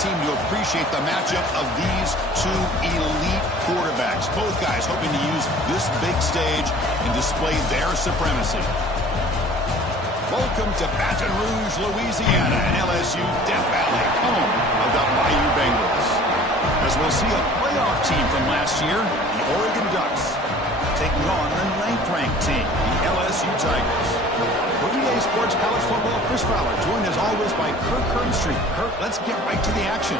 team to appreciate the matchup of these two elite quarterbacks. Both guys hoping to use this big stage and display their supremacy. Welcome to Baton Rouge, Louisiana, and LSU Death Valley, home of the Bayou Bengals. As we'll see a playoff team from last year, the Oregon Ducks, taking on the ninth-ranked team, the LSU Tigers. For EA Sports College Football, Chris Fowler, joined as always by Kirk Herbstreit. Kirk, let's get right to the action.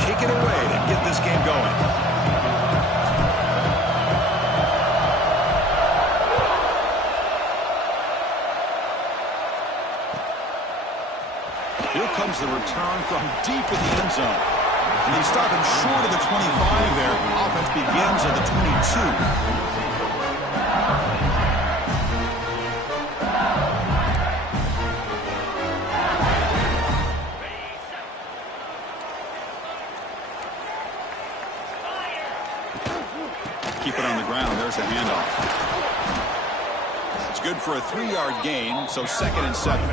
Kick it away to get this game going. Here comes the return from deep in the end zone. And they stop him short of the 25 there. Offense begins at the 22. Keep it on the ground. There's a handoff. It's good for a 3-yard gain, so 2nd and 7.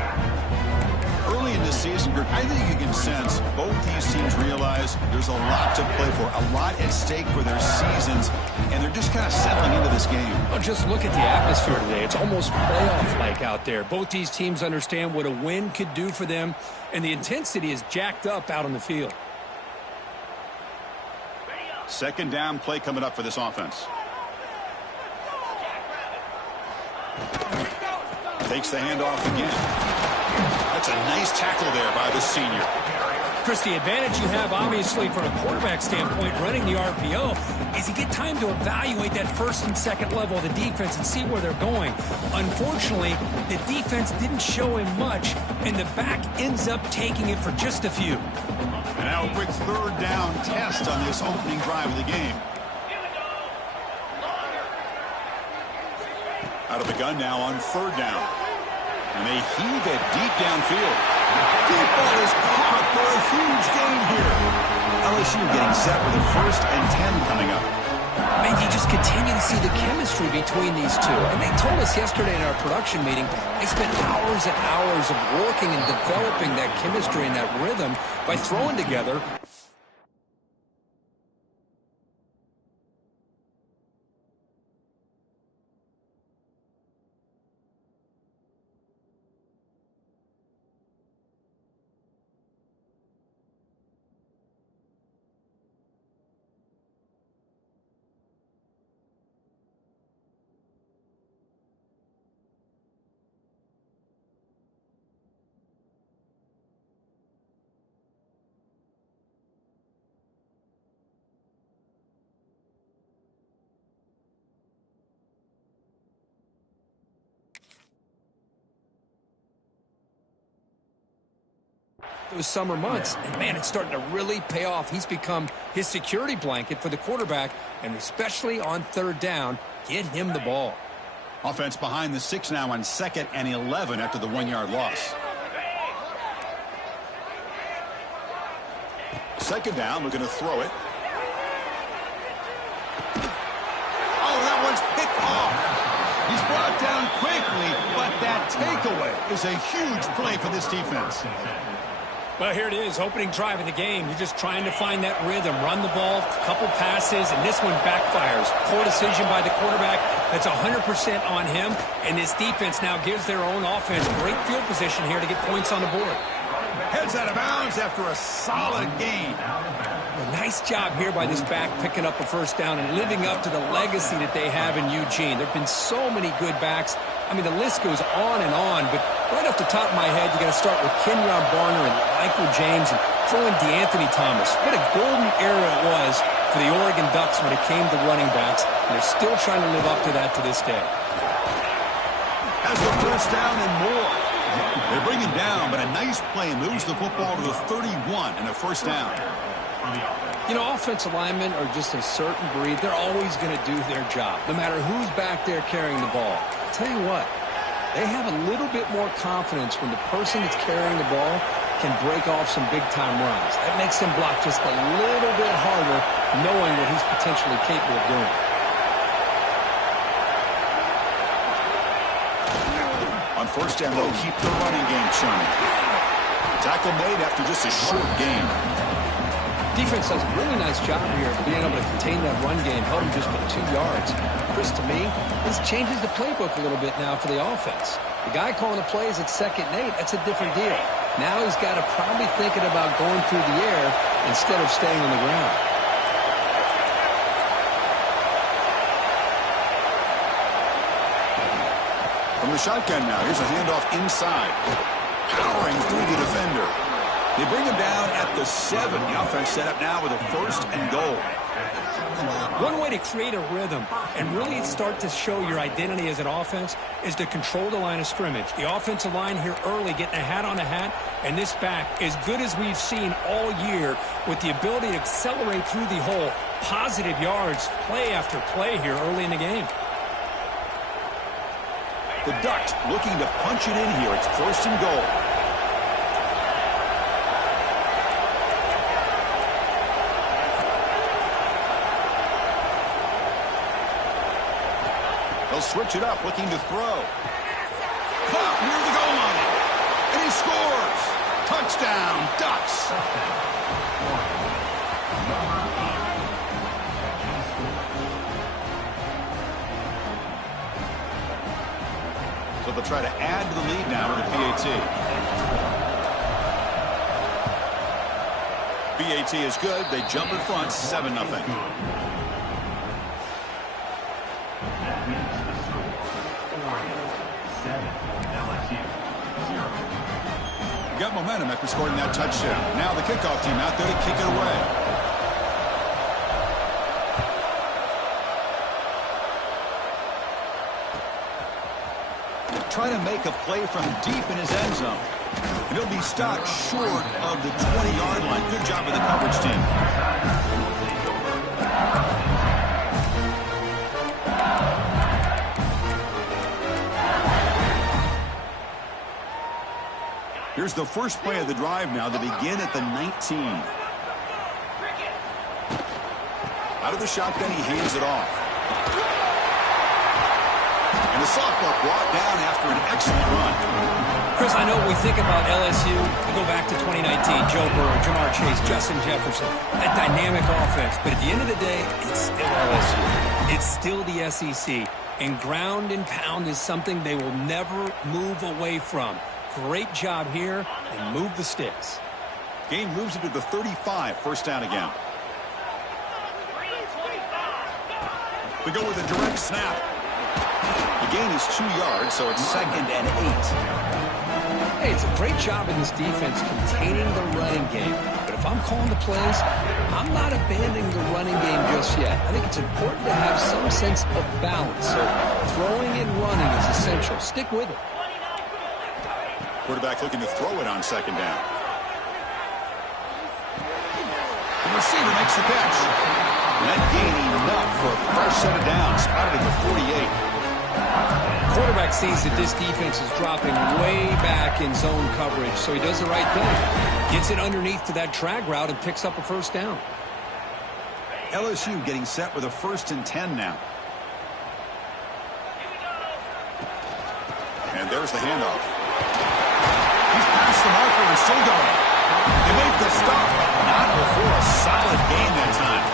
Early in the season, I think you can sense both these teams realize there's a lot to play for, a lot at stake for their seasons, and they're just kind of settling into this game. Well, just look at the atmosphere today. It's almost playoff-like out there. Both these teams understand what a win could do for them, and the intensity is jacked up out on the field. 2nd down play coming up for this offense. Takes the handoff again. That's a nice tackle there by the senior. Chris, the advantage you have, obviously, from a quarterback standpoint, running the RPO, is you get time to evaluate that 1st and 2nd level of the defense and see where they're going. Unfortunately, the defense didn't show him much, and the back ends up taking it for just a few. And now a quick 3rd down test on this opening drive of the game. Out of the gun now on 3rd down. And they heave it deep downfield. Deep ball is caught for a huge gain here. LSU getting set with a 1st and 10 coming up. Man, you just continue to see the chemistry between these two. And they told us yesterday in our production meeting, they spent hours and hours of working and developing that chemistry and that rhythm by throwing together. Those summer months, and man, it's starting to really pay off. He's become his security blanket for the quarterback, and especially on 3rd down, get him the ball. Offense behind the 6 now on 2nd and 11 after the 1-yard loss. 2nd down, looking to throw it. Oh, that one's picked off. He's brought down quickly, but that takeaway is a huge play for this defense. Well, here it is, opening drive of the game. You're just trying to find that rhythm, run the ball, a couple passes, and this one backfires. Poor decision by the quarterback. That's 100% on him, and this defense now gives their own offense great field position here to get points on the board. Heads out of bounds after a solid gain. A nice job here by this back picking up a 1st down and living up to the legacy that they have in Eugene. There have been so many good backs. I mean, the list goes on and on, but right off the top of my head, you got to start with Kenyon Barner and Michael James and throw in DeAnthony Thomas. What a golden era it was for the Oregon Ducks when it came to running backs, and they're still trying to live up to that to this day. Has the 1st down and more. They bring him down, but a nice play moves the football to the 31 and a 1st down. You know, offensive linemen are just a certain breed. They're always going to do their job, no matter who's back there carrying the ball. Tell you what, they have a little bit more confidence when the person that's carrying the ball can break off some big-time runs. That makes him block just a little bit harder, knowing what he's potentially capable of doing. On first down, they'll keep the running game churning. Tackle made after just a short gain. Defense does a really nice job here of being able to contain that run game, held him just for 2 yards. Chris, to me, this changes the playbook a little bit now for the offense. The guy calling the plays at 2nd and 8, that's a different deal. Now he's got to probably thinking about going through the air instead of staying on the ground. From the shotgun now, here's a handoff inside. Powering through the defender. They bring him down at the 7. The offense set up now with a 1st and goal. One way to create a rhythm and really start to show your identity as an offense is to control the line of scrimmage. The offensive line here early getting a hat on a hat, and this back, as good as we've seen all year, with the ability to accelerate through the hole, positive yards, play after play here early in the game. The Ducks looking to punch it in here. It's 1st and goal. They'll switch it up, looking to throw. Caught near the goal line. And he scores. Touchdown, Ducks. So they'll try to add to the lead now with a PAT. PAT is good. They jump in front, 7-0. Got momentum after scoring that touchdown. Now the kickoff team out there to kick it away. Trying to make a play from deep in his end zone. And he'll be stopped short of the 20-yard line. Good job of the coverage team. Here's the first play of the drive now. They begin at the 19. Out of the shotgun, he hands it off. And the softball brought down after an excellent run. Chris, I know when we think about LSU, we go back to 2019, Joe Burrow, Jamar Chase, Justin Jefferson, that dynamic offense. But at the end of the day, it's still LSU. It's still the SEC. And ground and pound is something they will never move away from. Great job here, and move the sticks. Gain moves it to the 35, 1st down again. We go with a direct snap. The gain is 2 yards, so it's 2nd and 8. Hey, it's a great job in this defense containing the running game. But if I'm calling the plays, I'm not abandoning the running game just yet. I think it's important to have some sense of balance. So throwing and running is essential. Stick with it. Quarterback looking to throw it on 2nd down. The receiver makes the catch. That gaining enough for a fresh set of downs. Spotted at the 48. Quarterback sees that this defense is dropping way back in zone coverage, so he does the right thing. Gets it underneath to that drag route and picks up a 1st down. LSU getting set with a 1st and 10 now. And there's the handoff. He's past the marker and still going. They make the stop, but not before a solid gain that time.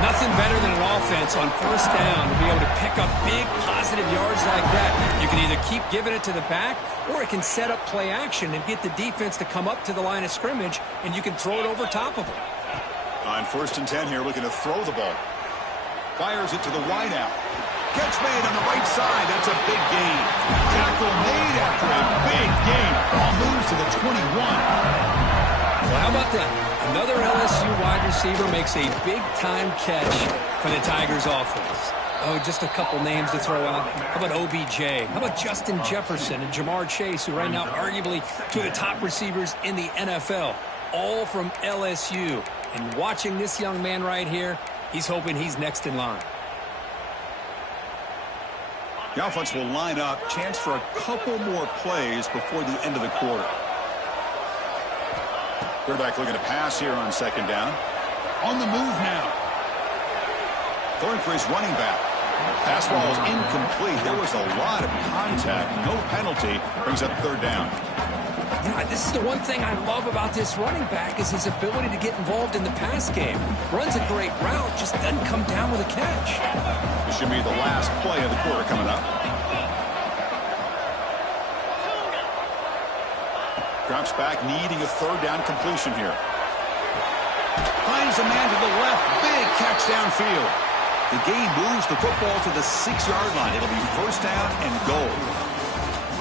Nothing better than an offense on 1st down to be able to pick up big positive yards like that. You can either keep giving it to the back, or it can set up play action and get the defense to come up to the line of scrimmage, and you can throw it over top of them. On 1st and 10 here, looking to throw the ball. Fires it to the wide out. Catch made on the right side. That's a big gain. Tackle made after a big gain. Ball moves to the 21. Well, how about that? Another LSU wide receiver makes a big-time catch for the Tigers offense. Oh, just a couple names to throw out. How about OBJ? How about Justin Jefferson and Jamar Chase, who right now arguably two of the top receivers in the NFL, all from LSU. And watching this young man right here, he's hoping he's next in line. The offense will line up. Chance for a couple more plays before the end of the quarter. Quarterback looking to pass here on second down. On the move now. Throwing for his running back. Pass ball is incomplete. There was a lot of contact. No penalty. Brings up third down. Yeah, this is the one thing I love about this running back is his ability to get involved in the pass game. Runs a great route, just doesn't come down with a catch. This should be the last play of the quarter coming up. Drops back, needing a third down completion here. Finds a man to the left. Big catch downfield. The game moves the football to the 6-yard line. It'll be first down and goal.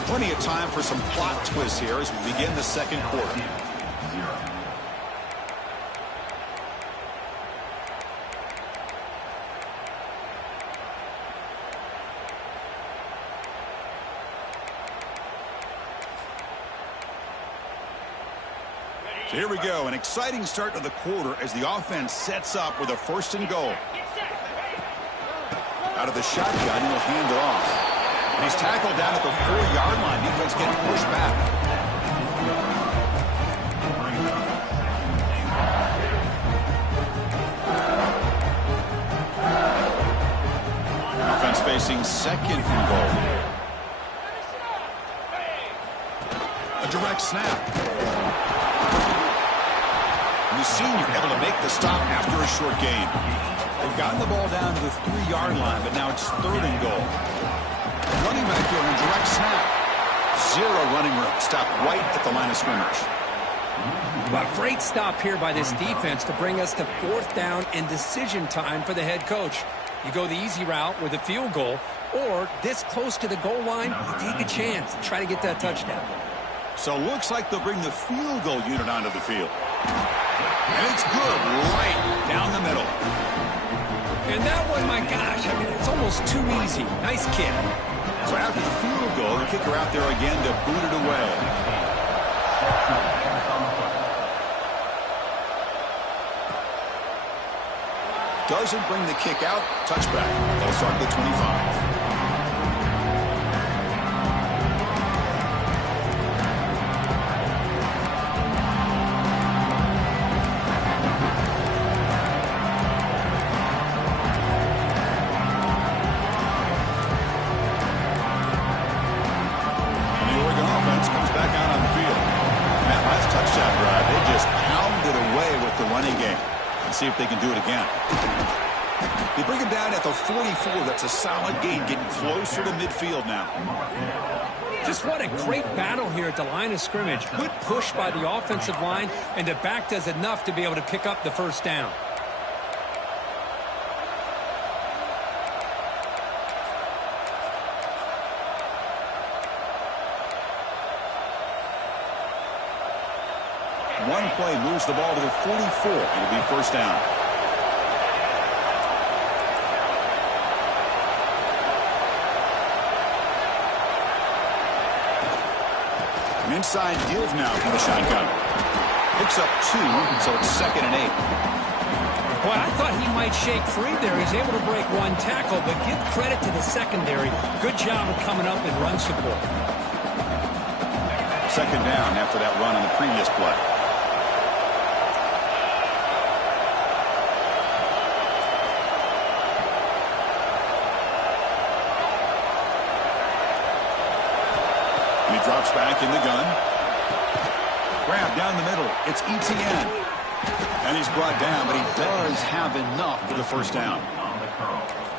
Plenty of time for some plot twists here as we begin the second quarter. So here we go, an exciting start to the quarter as the offense sets up with a first and goal. Out of the shotgun, he'll hand it off. And he's tackled down at the 4-yard line. Defense getting pushed back. Offense facing second and goal. A direct snap. And the senior able to make the stop after a short gain. They've gotten the ball down to the 3-yard line, but now it's third and goal. Running back here in direct snap. Zero running room. Stop right at the line of scrimmage. Well, great stop here by this defense to bring us to fourth down and decision time for the head coach. You go the easy route with a field goal, or this close to the goal line, you take a chance to try to get that touchdown. So looks like they'll bring the field goal unit onto the field. And it's good right down the middle. And that one, my gosh, I mean, it's almost too easy. Nice kick. So after the field goal, the kicker out there again to boot it away. Doesn't bring the kick out. Touchback. They'll start at the 25. See if they can do it again. They bring him down at the 44. That's a solid gain, getting closer to midfield now. Just what a great battle here at the line of scrimmage. Good push by the offensive line, and the back does enough to be able to pick up the first down. One play moves the ball to the 44. It'll be first down. An inside give now from the shotgun. Picks up 2, so it's 2nd and 8. Boy, I thought he might shake free there. He's able to break one tackle, but give credit to the secondary. Good job of coming up in run support. Second down after that run on the previous play. Drops back in the gun. Grab down the middle. It's Etienne. And he's brought down, but he does have enough for the first down.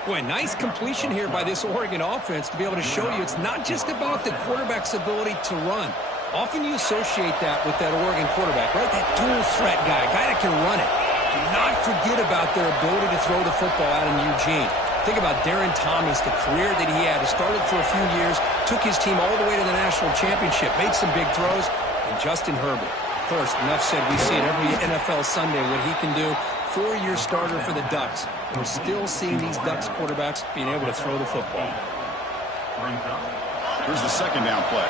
Boy, nice completion here by this Oregon offense to be able to show you it's not just about the quarterback's ability to run. Often you associate that with that Oregon quarterback, right? That dual threat guy that can run it. Do not forget about their ability to throw the football out in Eugene. Think about Darren Thomas, the career that he had. He started for a few years, took his team all the way to the national championship, made some big throws, and Justin Herbert. Of course, enough said, we see it every NFL Sunday what he can do. 4-year starter for the Ducks. We're still seeing these Ducks quarterbacks being able to throw the football. Here's the second down play.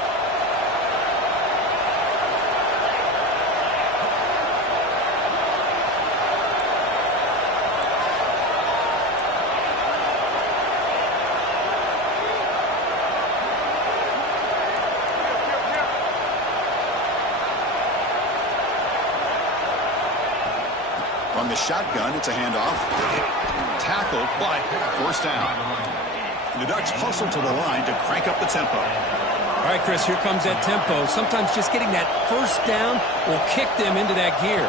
From the shotgun, it's a handoff. Tackle, but forced down. The Ducks hustle to the line to crank up the tempo. All right, Chris, here comes that tempo. Sometimes just getting that first down will kick them into that gear.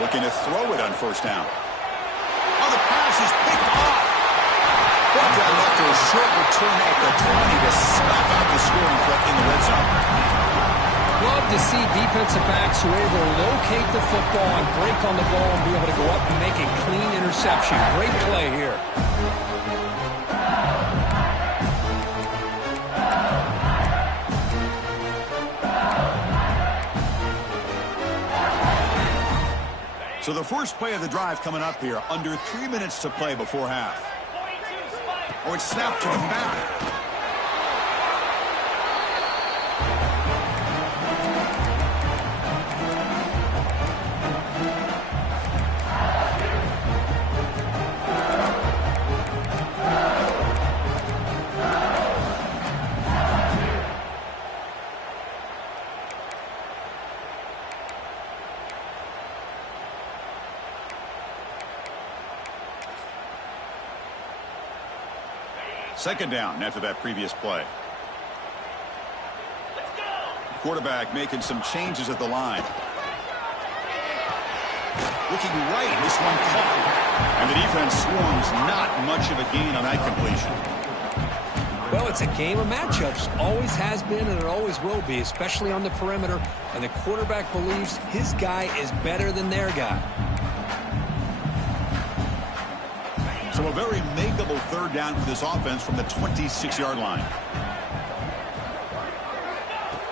Looking to throw it on first down. Oh, the pass is picked off. Brought down after a short return at the 20 to snuff out the scoring threat in the red zone. Love to see defensive backs who are able to locate the football and break on the ball and be able to go up and make a clean interception. Great play here. So the first play of the drive coming up here, under 3 minutes to play before half. Oh, it's snapped to the back. Second down after that previous play. Quarterback making some changes at the line. Looking right, this one caught. And the defense swarms, not much of a gain on that completion. Well, it's a game of matchups. Always has been and it always will be, especially on the perimeter. And the quarterback believes his guy is better than their guy. So a very makeable third down for this offense from the 26-yard line.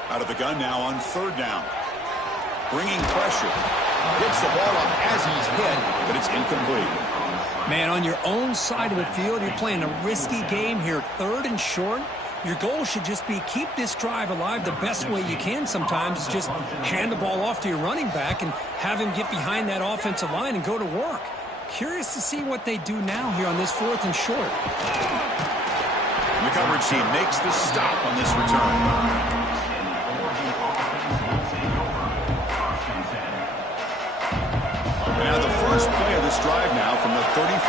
Out of the gun now on third down. Bringing pressure. Gets the ball up as he's hit, but it's incomplete. Man, on your own side of the field, you're playing a risky game here. Third and short. Your goal should just be keep this drive alive the best way you can sometimes. Just hand the ball off to your running back and have him get behind that offensive line and go to work. Curious to see what they do now here on this fourth and short. The coverage team makes the stop on this return. Now the first play of this drive now from the 35.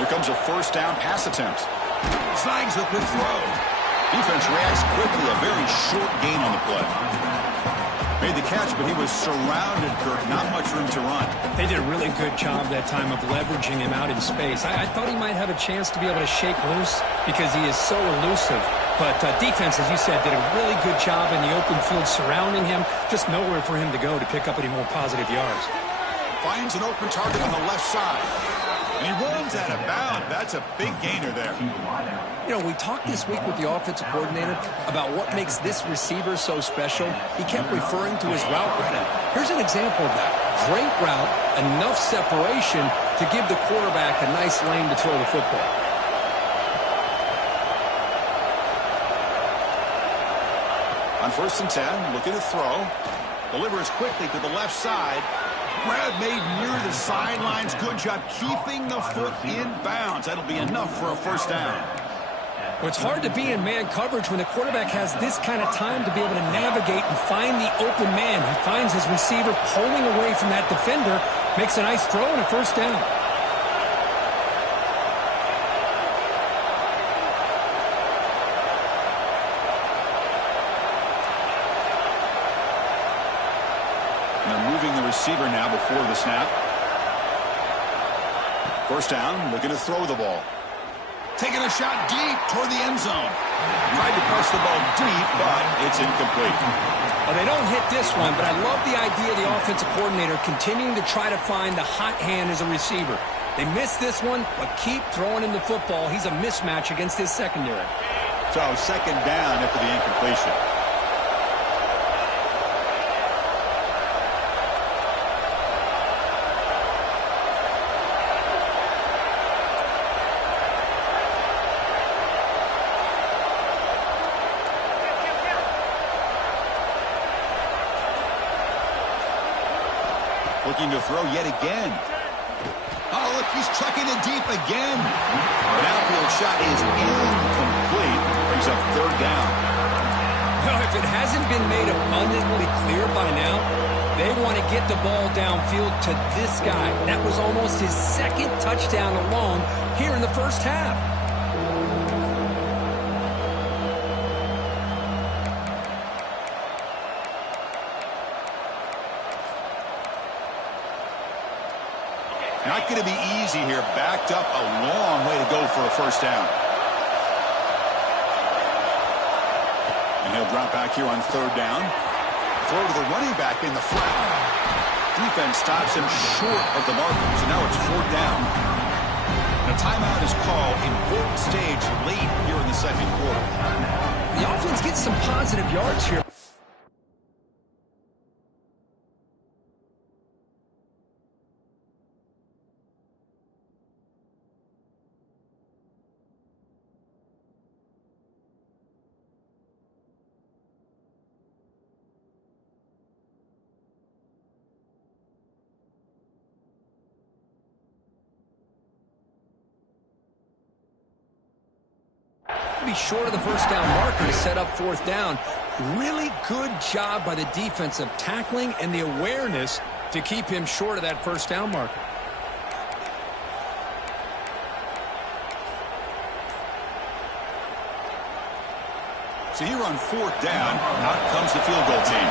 Here comes a first down pass attempt. Signs with the throw. Defense reacts quickly. A very short gain on the play. Made the catch, but he was surrounded, Kirk. Not much room to run. They did a really good job that time of leveraging him out in space. I thought he might have a chance to be able to shake loose because he is so elusive. But defense, as you said, did a really good job in the open field surrounding him. Just nowhere for him to go to pick up any more positive yards. Finds an open target on the left side. And he runs out of bounds. That's a big gainer there. You know, we talked this week with the offensive coordinator about what makes this receiver so special. He kept referring to his route running. Here's an example of that. Great route, enough separation to give the quarterback a nice lane to throw the football. On 1st and 10, looking to throw. Delivers quickly to the left side. Grab made near the sidelines. Good job keeping the foot in bounds. That'll be enough for a first down. Well, it's hard to be in man coverage when the quarterback has this kind of time to be able to navigate and find the open man. He finds his receiver pulling away from that defender, makes a nice throw and a first down. Receiver now before the snap. First down, looking to throw the ball. Taking a shot deep toward the end zone. Tried to press the ball deep, but it's incomplete. Well, they don't hit this one, but I love the idea of the offensive coordinator continuing to try to find the hot hand as a receiver. They missed this one, but keep throwing him the football. He's a mismatch against his secondary. So second down after the incompletion. Looking to throw yet again. Oh, look, he's chucking it deep again. The downfield shot is incomplete. brings up third down. Well, if it hasn't been made abundantly clear by now, they want to get the ball downfield to this guy. That was almost his second touchdown alone here in the first half. Not going to be easy here. Backed up a long way to go for a first down. And he'll drop back here on third down. Throw to the running back in the flat. Defense stops him short of the marker. So now it's fourth down. A timeout is called. Important stage late here in the second quarter. The offense gets some positive yards here. Be short of the first down marker to set up fourth down. Really good job by the defensive tackling and the awareness to keep him short of that first down marker. So here on fourth down, out comes the field goal team.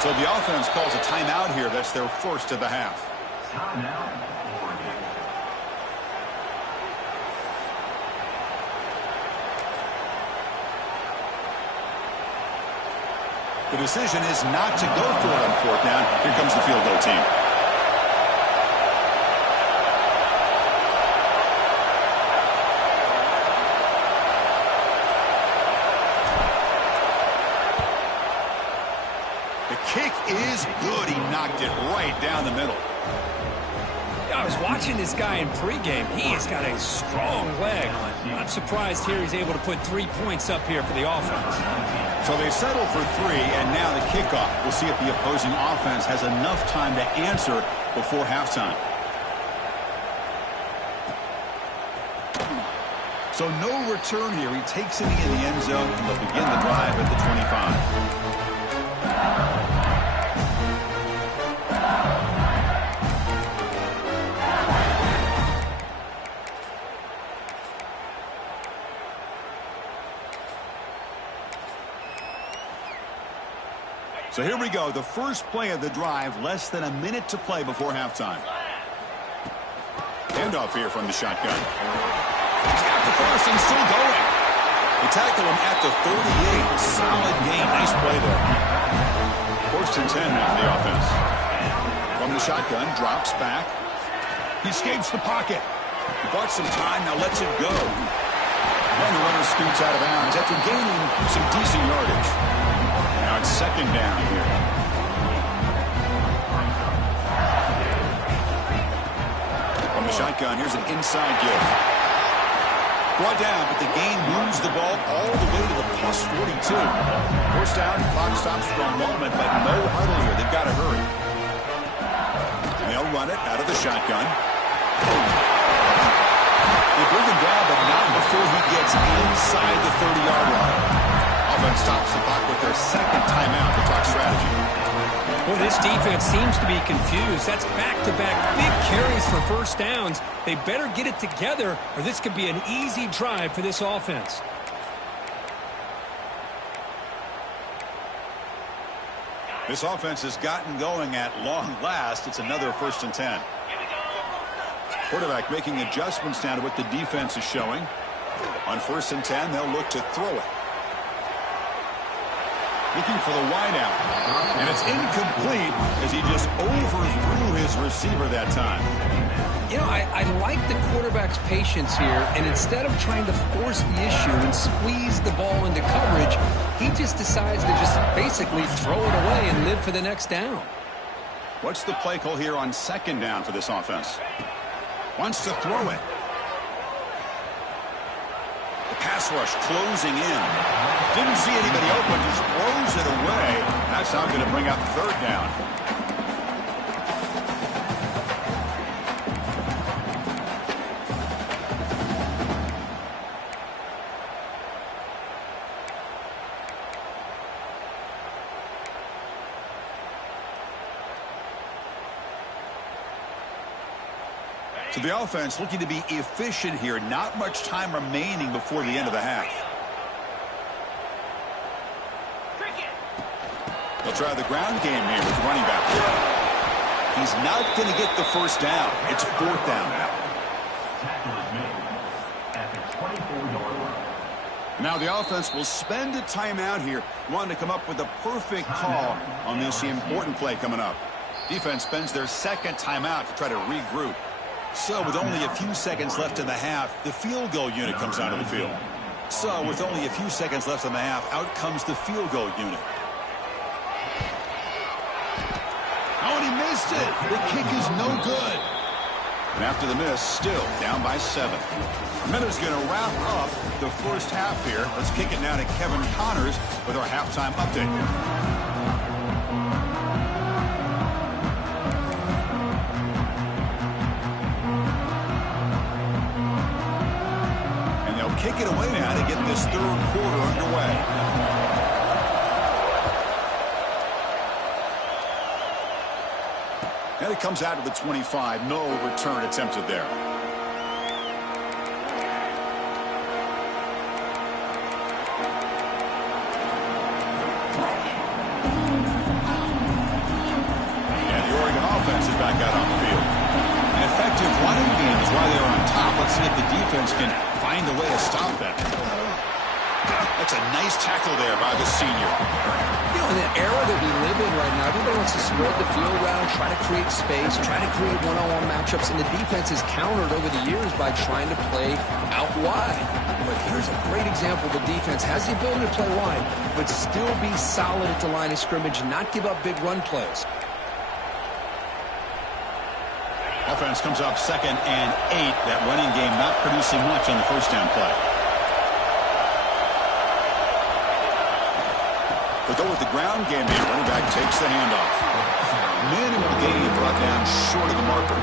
So the offense calls a timeout here. That's their first of the half. Timeout. The decision is not to go for it on fourth down. Here comes the field goal team. The kick is good. He knocked it right down the middle. I was watching this guy in pregame. He has got a strong leg. Not surprised here he's able to put 3 points up here for the offense. So they settle for 3, and now the kickoff. We'll see if the opposing offense has enough time to answer before halftime. So no return here. He takes it in the end zone, and they'll begin the drive at the 25. So here we go, the first play of the drive, less than a minute to play before halftime. Handoff here from the shotgun. He's got the first and still going. They tackle him at the 38. Solid gain. Nice play there. First and 10 now for the offense. From the shotgun, drops back. He escapes the pocket. He bought some time, now lets it go. And the runner scoots out of bounds after gaining some decent yardage. Now it's second down here. From the shotgun, here's an inside give. Brought down, but the gain moves the ball all the way to the plus 42. First down, clock stops for a moment, but no huddle here. They've got to hurry. And they'll run it out of the shotgun. They bring him down, but not before he gets inside the 30-yard line. Offense stops the clock with their second timeout to talk strategy. Well, this defense seems to be confused. That's back-to-back big carries for first downs. They better get it together, or this could be an easy drive for this offense. This offense has gotten going at long last. It's another first and 10. Quarterback making adjustments now to what the defense is showing. On first and 10, they'll look to throw it. Looking for the wideout. And it's incomplete as he just overthrew his receiver that time. You know, I like the quarterback's patience here, and instead of trying to force the issue and squeeze the ball into coverage, he just decides to just basically throw it away and live for the next down. What's the play call here on second down for this offense? Wants to throw it. The pass rush closing in. Didn't see anybody open, just throws it away. That's now going to bring up third down. So the offense looking to be efficient here. Not much time remaining before the end of the half. They'll try the ground game here with the running back. He's not going to get the first down. It's 4th down now. Now the offense will spend a timeout here, wanting to come up with a perfect call on this important play coming up. Defense spends their 2nd timeout to try to regroup. So with only a few seconds left in the half, the field goal unit comes out of the field. So with only a few seconds left in the half, out comes the field goal unit. Oh, and he missed it. The kick is no good. And after the miss, still down by 7. Miller's going to wrap up the first half here. Let's kick it now to Kevin Connors with our halftime update. Kick it away now to get this 3rd quarter underway. And it comes out to the 25. No return attempted there. And the Oregon offense is back out on the field. An effective running game is why they're on top. Let's see if the defense can find a way to stop that. That's a nice tackle there by the senior. You know, in the era that we live in right now, everybody wants to spread the field around, try to create space, try to create one-on-one matchups, and the defense is countered over the years by trying to play out wide. But here's a great example. The defense has the ability to play wide, but still be solid at the line of scrimmage and not give up big run plays. Offense comes up 2nd and 8. That running game not producing much on the first down play. They'll go with the ground game here. Running back takes the handoff. Minimal gain brought down short of the marker.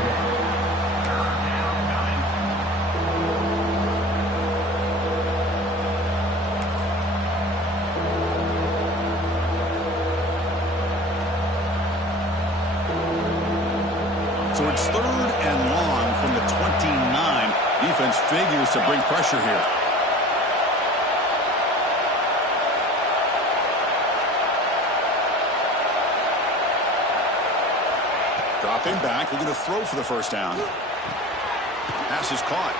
So it's 3rd and long from the 29. Defense figures to bring pressure here. Dropping back, we're going to throw for the first down. Pass is caught.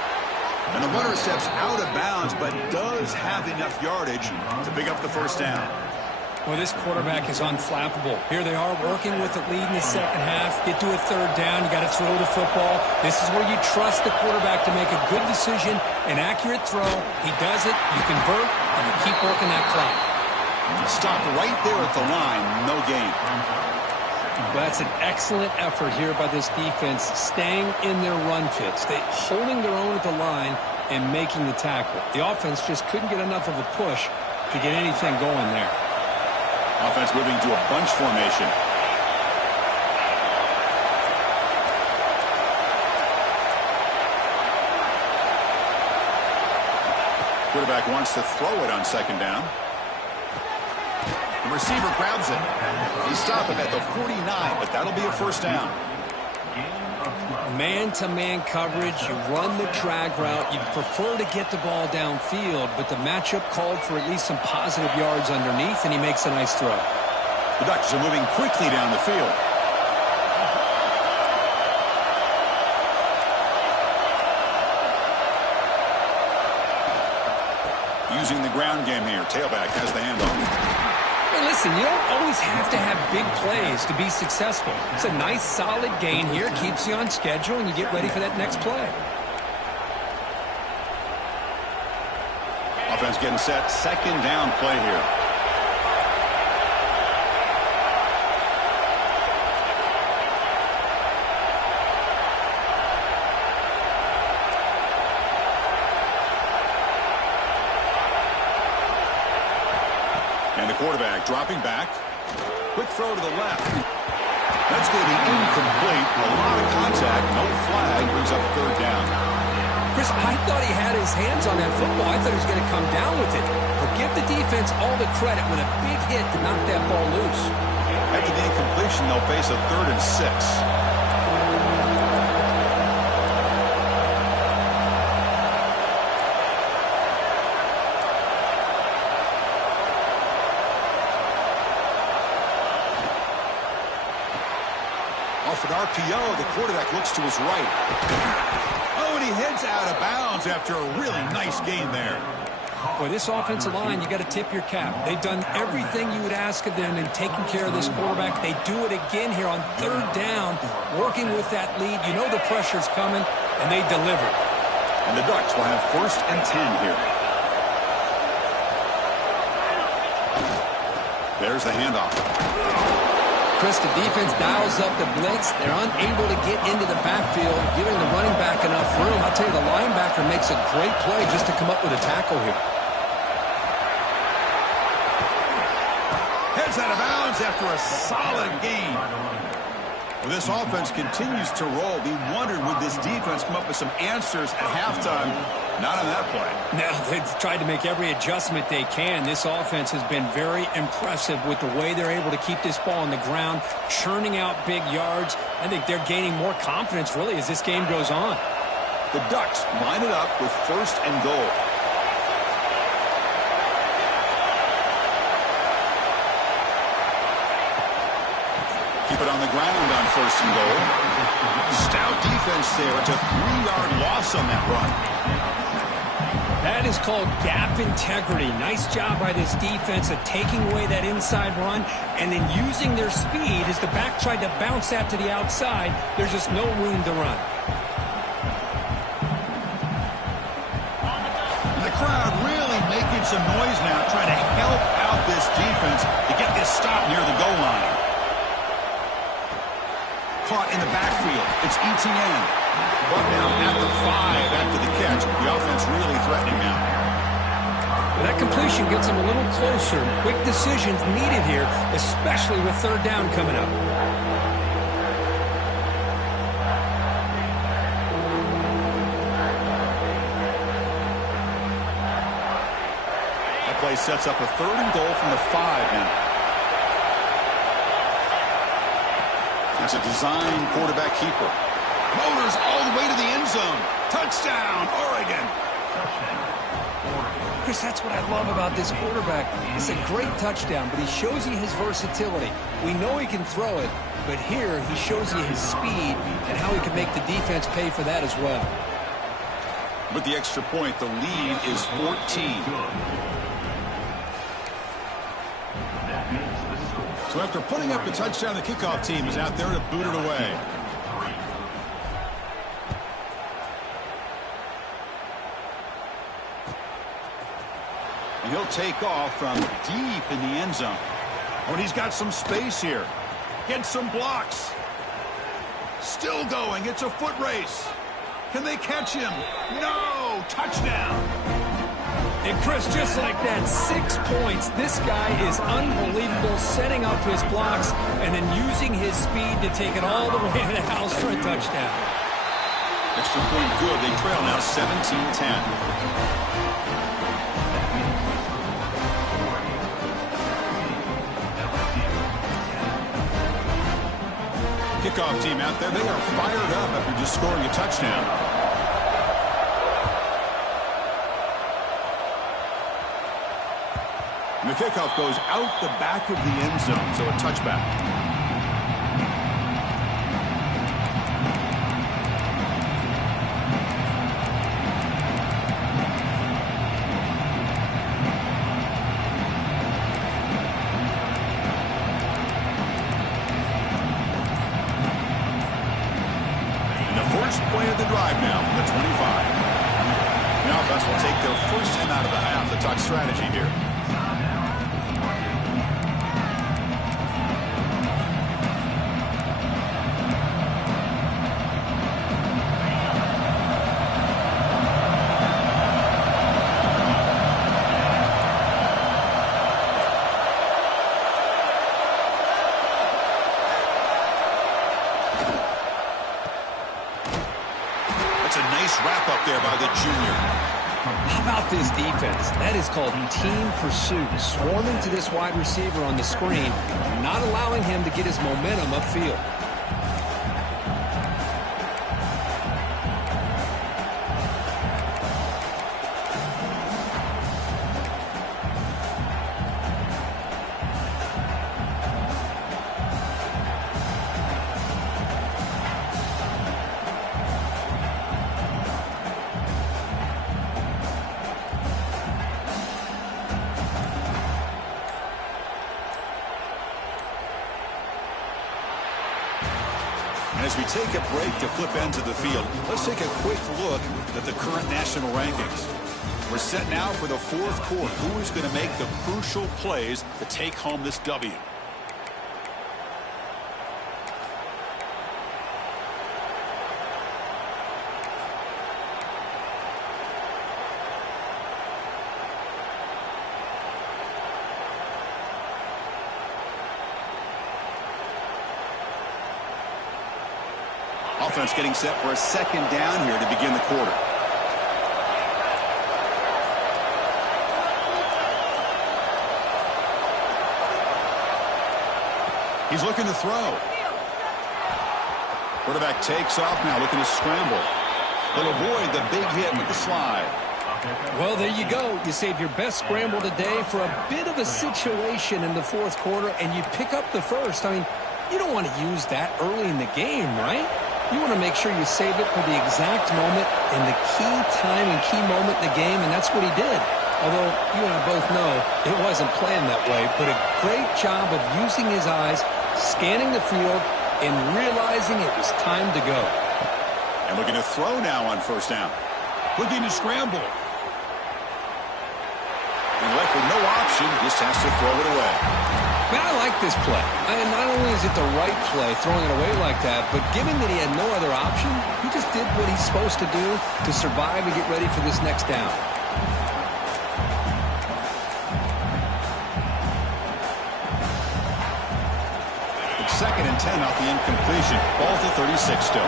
And the runner steps out of bounds, but does have enough yardage to pick up the first down. Well, this quarterback is unflappable. Here they are working with the lead in the second half. Get to a 3rd down. You got to throw the football. This is where you trust the quarterback to make a good decision, an accurate throw. He does it. You convert, and you keep working that clock. Stop right there at the line. No gain. But that's an excellent effort here by this defense, staying in their run fits. They holding their own at the line and making the tackle. The offense just couldn't get enough of a push to get anything going there. Offense moving to a bunch formation. Quarterback wants to throw it on 2nd down. The receiver grabs it. He stopped him at the 49, but that'll be a first down. Man-to-man coverage, you run the drag route. You prefer to get the ball downfield, but the matchup called for at least some positive yards underneath, and he makes a nice throw. The Ducks are moving quickly down the field. Using the ground game here. Tailback has the handoff. Hey, listen, you don't always have to have big plays to be successful. It's a nice, solid gain here. Keeps you on schedule, and you get ready for that next play. Offense getting set. 2nd down play here. And the quarterback dropping back. Quick throw to the left. That's going to be incomplete. A lot of contact. No flag. Brings up 3rd down. Chris, I thought he had his hands on that football. I thought he was going to come down with it. But give the defense all the credit with a big hit to knock that ball loose. After the incompletion, they'll face a 3rd and 6. off an RPO. The quarterback looks to his right. Oh, and he heads out of bounds after a really nice gain there. Boy, this offensive line, you got to tip your cap. They've done everything you would ask of them in taking care of this quarterback. They do it again here on third down, working with that lead. You know the pressure's coming, and they deliver. And the Ducks will have 1st and 10 here. There's the handoff. Chris, the defense dials up the blitz. They're unable to get into the backfield, giving the running back enough room. I'll tell you, the linebacker makes a great play just to come up with a tackle here. Heads out of bounds after a solid gain. Well, this offense continues to roll. We wondered, would this defense come up with some answers at halftime? Not on that play. Now, they've tried to make every adjustment they can. This offense has been very impressive with the way they're able to keep this ball on the ground, churning out big yards. I think they're gaining more confidence, really, as this game goes on. The Ducks line it up with 1st and goal. Keep it on the ground on 1st and goal. Stout defense there. It's a 3-yard loss on that run. That is called gap integrity. Nice job by this defense of taking away that inside run and then using their speed as the back tried to bounce that to the outside. There's just no room to run. The crowd really making some noise now, trying to help out this defense to get this stop near the goal line. Caught in the backfield. It's Etienne. But now at the 5 after the catch, the offense really threatening now. That completion gets them a little closer. Quick decisions needed here, especially with third down coming up. That play sets up a 3rd and goal from the 5 now. That's a design quarterback keeper. Motors all the way to the end zone. Touchdown, Oregon. Chris, that's what I love about this quarterback. It's a great touchdown, but he shows you his versatility. We know he can throw it, but here he shows you his speed and how he can make the defense pay for that as well. With the extra point, the lead is 14. So after putting up the touchdown, the kickoff team is out there to boot it away. And he'll take off from deep in the end zone. When he's got some space here. Gets some blocks. Still going. It's a foot race. Can they catch him? No! Touchdown! And Chris, just like that, 6 points. This guy is unbelievable, setting up his blocks and then using his speed to take it all the way to the house for a touchdown. Extra point good. They trail now 17-10. Kickoff team out there, they are fired up after just scoring a touchdown. And the kickoff goes out the back of the end zone, so a touchback. Play of the drive now from the 25. The offense will take their first in out of the half. The talk strategy here. Wrap up there by the junior. How about this defense? That is called team pursuit. Swarming to this wide receiver on the screen, not allowing him to get his momentum upfield. As we take a break to flip ends of the field, let's take a quick look at the current national rankings. We're set now for the fourth quarter. Who is going to make the crucial plays to take home this W? Offense getting set for a second down here to begin the quarter. He's looking to throw. Quarterback takes off now, looking to scramble. He'll avoid the big hit with the slide. Well, there you go. You save your best scramble today for a bit of a situation in the fourth quarter, and you pick up the first. I mean, you don't want to use that early in the game, right? You want to make sure you save it for the exact moment and the key time and key moment in the game, and that's what he did. Although you and I both know it wasn't planned that way, but a great job of using his eyes, scanning the field, and realizing it was time to go. And looking to throw now on first down. Looking to scramble. And left with no option, just has to throw it away. Man, I like this play. And not only is it the right play, throwing it away like that, but given that he had no other option, he just did what he's supposed to do to survive and get ready for this next down. It's 2nd and 10 off the incompletion. Ball to 36 still.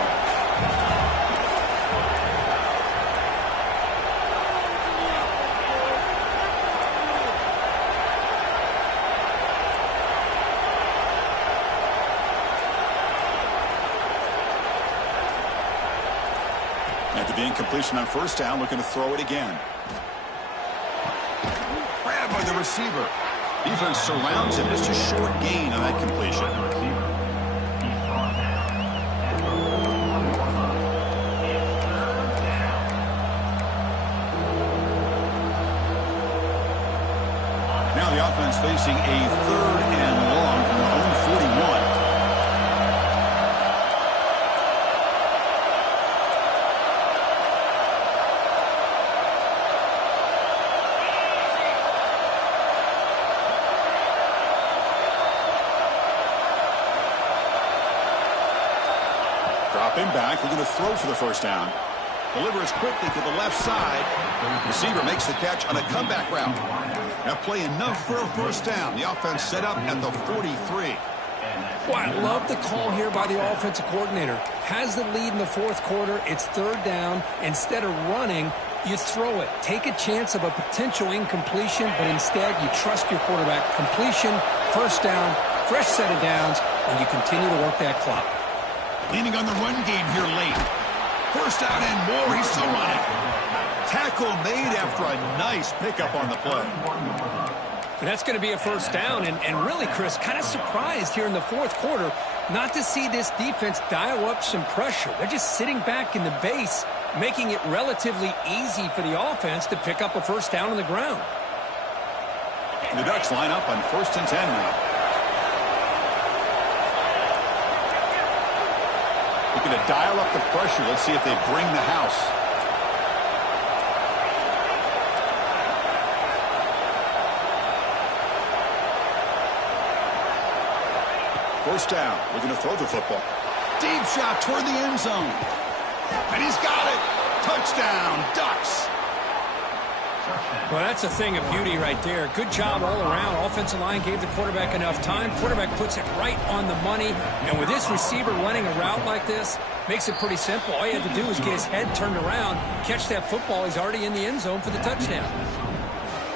After the incompletion on first down, looking to throw it again. Grabbed by the receiver. Defense surrounds him. Just a short gain on that completion. Now the offense facing a 3rd and long from their own 41. Dropping back, looking to throw for the first down. Delivers quickly to the left side. Receiver makes the catch on a comeback route. Now play enough for a first down. The offense set up at the 43. Well, I love the call here by the offensive coordinator. Has the lead in the fourth quarter. It's 3rd down. Instead of running, you throw it. Take a chance of a potential incompletion, but instead you trust your quarterback. Completion, first down, fresh set of downs, and you continue to work that clock. Leaning on the run game here late. First down and more. He's still running. Tackle made after a nice pickup on the play. And that's going to be a first down. And really, Chris, kind of surprised here in the fourth quarter not to see this defense dial up some pressure. They're just sitting back in the base, making it relatively easy for the offense to pick up a first down on the ground. The Ducks line up on 1st and 10 now. Looking to dial up the pressure. Let's see if they bring the house. First down. Looking to throw the football. Deep shot toward the end zone. And he's got it. Touchdown, Ducks. Well, that's a thing of beauty right there. Good job all around. Offensive line gave the quarterback enough time. Quarterback puts it right on the money. And with this receiver running a route like this, makes it pretty simple. All you have to do is get his head turned around, catch that football. He's already in the end zone for the touchdown.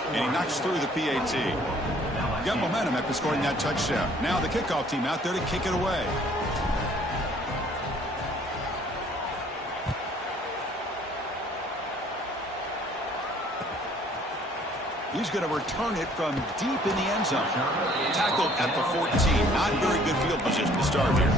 And he knocks through the PAT. Got momentum after scoring that touchdown. Now the kickoff team out there to kick it away. He's going to return it from deep in the end zone. Tackled at the 14. Not very good field position to start here.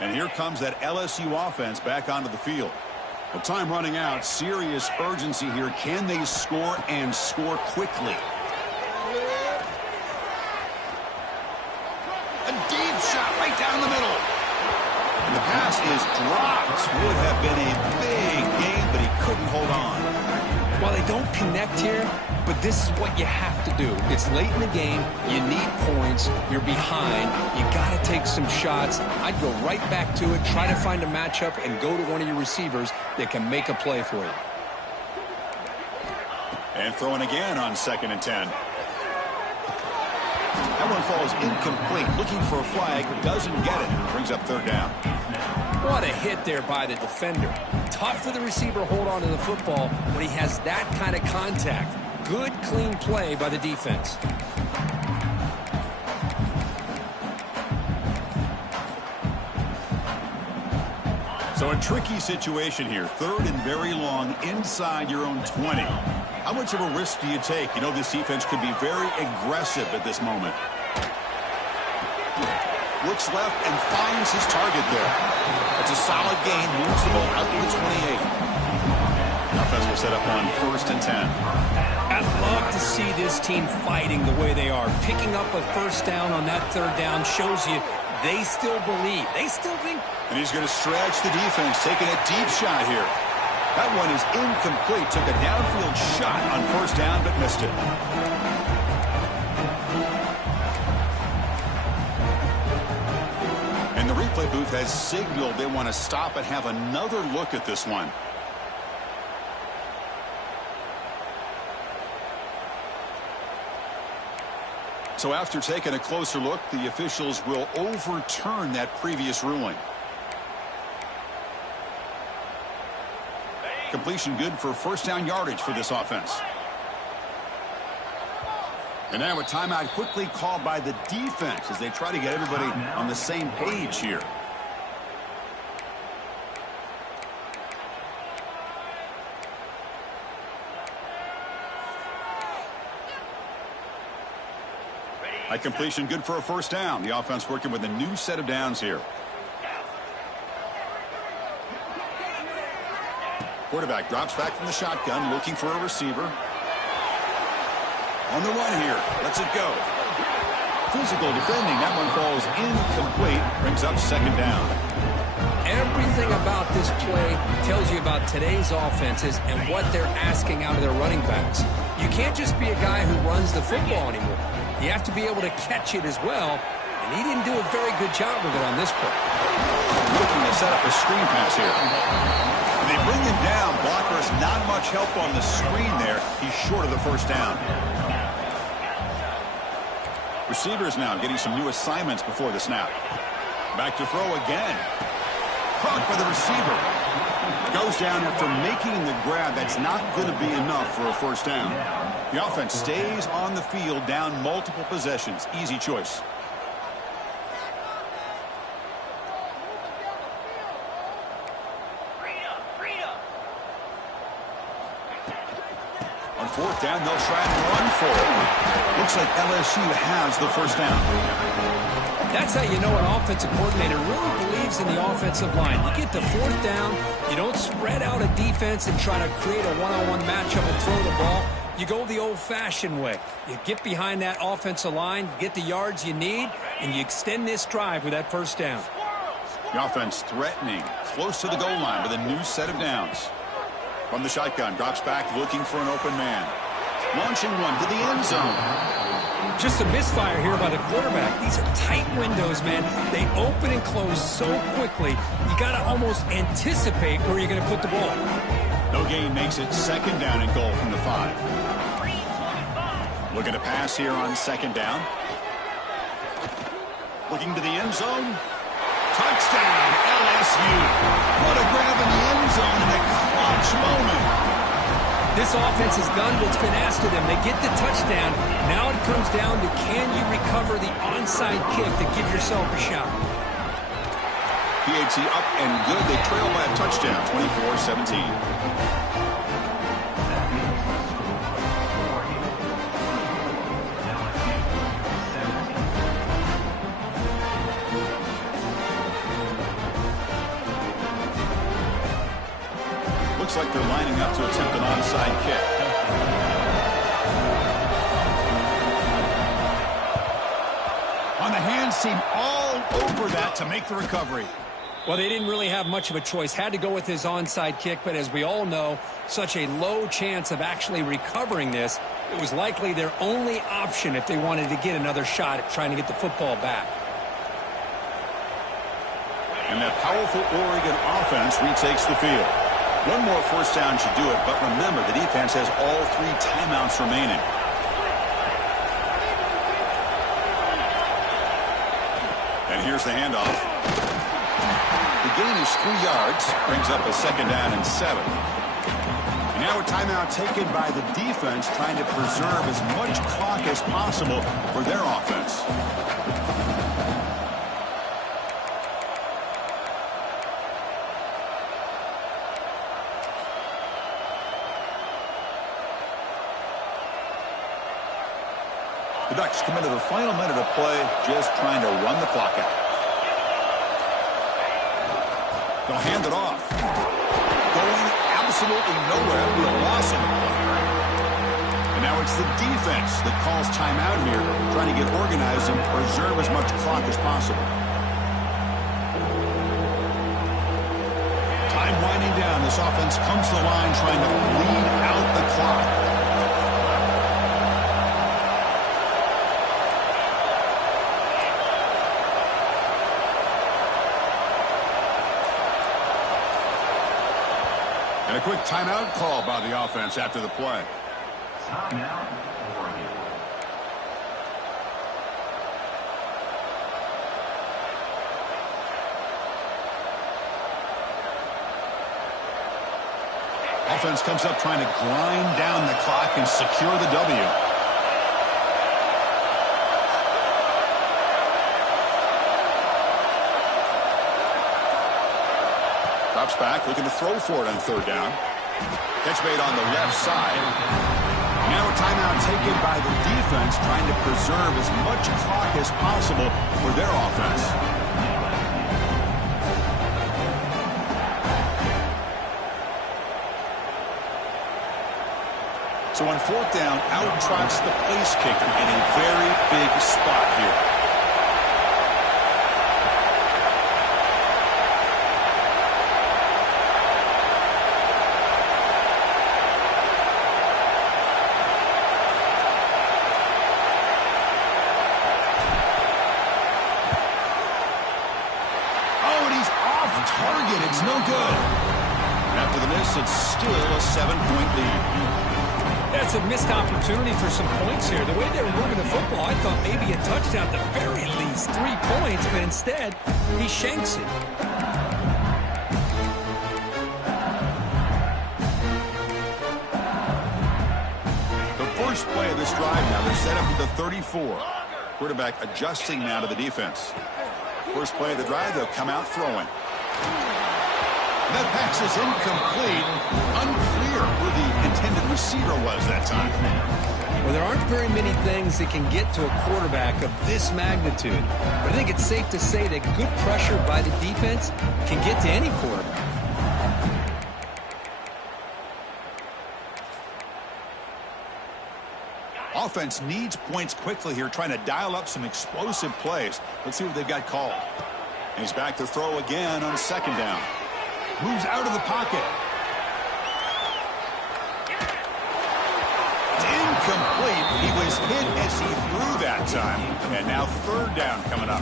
And here comes that LSU offense back onto the field. Well, time running out. Serious urgency here. Can they score and score quickly? A deep shot right down the middle. And the pass is dropped. Would have been a big game, but he couldn't hold on. Well, they don't connect here, but this is what you have to do. It's late in the game. You need points. You're behind. You got to take some shots. I'd go right back to it, try to find a matchup, and go to one of your receivers that can make a play for you. And throwing again on 2nd and 10. That one falls incomplete. Looking for a flag. Doesn't get it. Brings up 3rd down. What a hit there by the defender. Tough for the receiver to hold on to the football when he has that kind of contact. Good, clean play by the defense. So a tricky situation here. 3rd and very long inside your own 20. How much of a risk do you take? You know this defense could be very aggressive at this moment. Looks left and finds his target there. It's a solid gain. Moves the ball out to the 28. Offense will set up on 1st and 10. I'd love to see this team fighting the way they are. Picking up a 1st down on that 3rd down shows you they still believe. They still think. And he's going to stretch the defense, taking a deep shot here. That one is incomplete. Took a downfield shot on 1st down, but missed it. And the replay booth has signaled they want to stop and have another look at this one. So after taking a closer look, the officials will overturn that previous ruling. Completion good for 1st down yardage for this offense. And now a timeout quickly called by the defense as they try to get everybody on the same page here. A completion good for a 1st down. The offense working with a new set of downs here. Quarterback drops back from the shotgun, looking for a receiver. On the run here. Lets it go. Physical defending. That one falls incomplete. Brings up 2nd down. Everything about this play tells you about today's offenses and what they're asking out of their running backs. You can't just be a guy who runs the football anymore. You have to be able to catch it as well, and he didn't do a very good job of it on this play. Looking to set up a screen pass here. And they bring him down. Blockers not much help on the screen there. He's short of the 1st down. Receivers now getting some new assignments before the snap. Back to throw again. Caught by the receiver. Goes down after making the grab. That's not going to be enough for a 1st down. The offense stays on the field, down multiple possessions. Easy choice. On 4th down, they'll try and run for it. Looks like LSU has the 1st down. That's how you know an offensive coordinator really believes in the offensive line. You get the 4th down, you don't spread out a defense and try to create a one-on-one matchup and throw the ball. You go the old-fashioned way. You get behind that offensive line, you get the yards you need, and you extend this drive with that 1st down. The offense threatening, close to the goal line with a new set of downs. From the shotgun, drops back, looking for an open man. Launching one to the end zone. Just a misfire here by the quarterback. These are tight windows, man. They open and close so quickly, you got to almost anticipate where you're going to put the ball. No gain makes it 2nd down and goal from the 5. Looking to pass here on 2nd down. Looking to the end zone. Touchdown, LSU. What a grab in the end zone in a clutch moment. This offense has done what's been asked of them. They get the touchdown. Now it comes down to can you recover the onside kick to give yourself a shot. PAT up and good. They trail by a touchdown, 24-17. like they're lining up to attempt an onside kick. On the hands team all over that to make the recovery. Well, they didn't really have much of a choice. Had to go with his onside kick, but as we all know, such a low chance of actually recovering this. It was likely their only option if they wanted to get another shot at trying to get the football back. And that powerful Oregon offense retakes the field. One more first down should do it, but remember, the defense has all 3 timeouts remaining. And here's the handoff. The gain is 3 yards, brings up a second down and 7. And now a timeout taken by the defense, trying to preserve as much clock as possible for their offense. The Ducks come into the final minute of play, just trying to run the clock out. They'll hand it off. Going absolutely nowhere. It'll be a loss on the play. And now it's the defense that calls timeout here, trying to get organized and preserve as much clock as possible. Time winding down. This offense comes to the line trying to bleed out the clock. And a quick timeout call by the offense after the play. Timeout, Oregon. Offense comes up trying to grind down the clock and secure the W. Drops back, looking to throw for it on third down. Catch made on the left side. Now a timeout taken by the defense, trying to preserve as much clock as possible for their offense. So on fourth down, out trots the place kicker in a very big spot here. It's no good. After the miss, it's still a 7-point lead. That's a missed opportunity for some points here. The way they were moving the football, I thought maybe a touchdown, at the very least 3 points, but instead, he shanks it. The first play of this drive now, they're set up at the 34. Quarterback adjusting now to the defense. First play of the drive, they'll come out throwing. That pass is incomplete. Unclear who the intended receiver was that time. Well, there aren't very many things that can get to a quarterback of this magnitude. But I think it's safe to say that good pressure by the defense can get to any quarterback. Offense needs points quickly here, trying to dial up some explosive plays. Let's see what they've got called. And he's back to throw again on second down. Moves out of the pocket. It's incomplete. He was hit as he threw that time. And now third down coming up.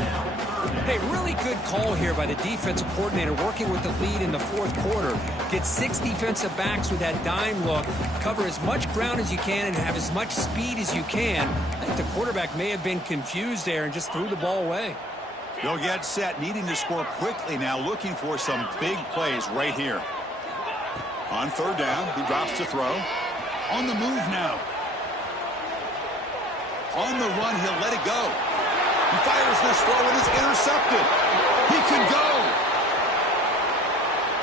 Hey, really good call here by the defensive coordinator, working with the lead in the fourth quarter. Get 6 defensive backs with that dime look. Cover as much ground as you can and have as much speed as you can. I think the quarterback may have been confused there and just threw the ball away. They'll get set, needing to score quickly now, looking for some big plays right here. On third down, he drops to throw. On the move now. On the run, he'll let it go. He fires this throw and is intercepted. He can go.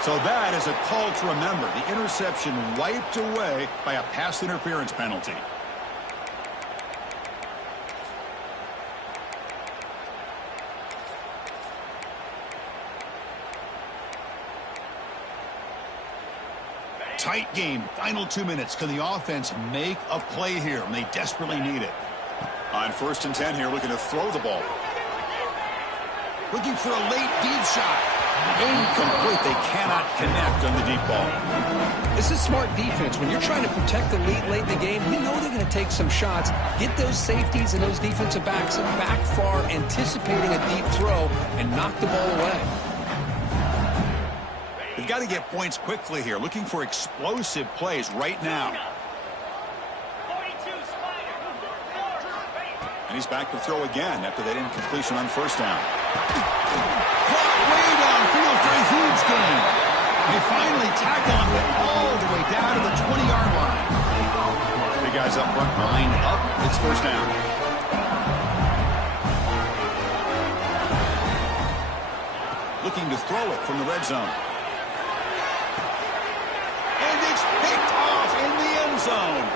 So that is a call to remember. The interception wiped away by a pass interference penalty. Tight game. Final 2 minutes. Can the offense make a play here? And they desperately need it. On 1st and 10 here, looking to throw the ball. Looking for a late deep shot. Incomplete. They cannot connect on the deep ball. This is smart defense. When you're trying to protect the lead late in the game, you know they're going to take some shots. Get those safeties and those defensive backs back far, anticipating a deep throw, and knock the ball away. They've got to get points quickly here. Looking for explosive plays right now. And he's back to throw again after that incompletion on 1st down. Caught way downfield for a huge gain. They finally tackle him all the way down to the 20-yard line. Big guys up front, line up. It's 1st down. Looking to throw it from the red zone. And it's picked off in the end zone.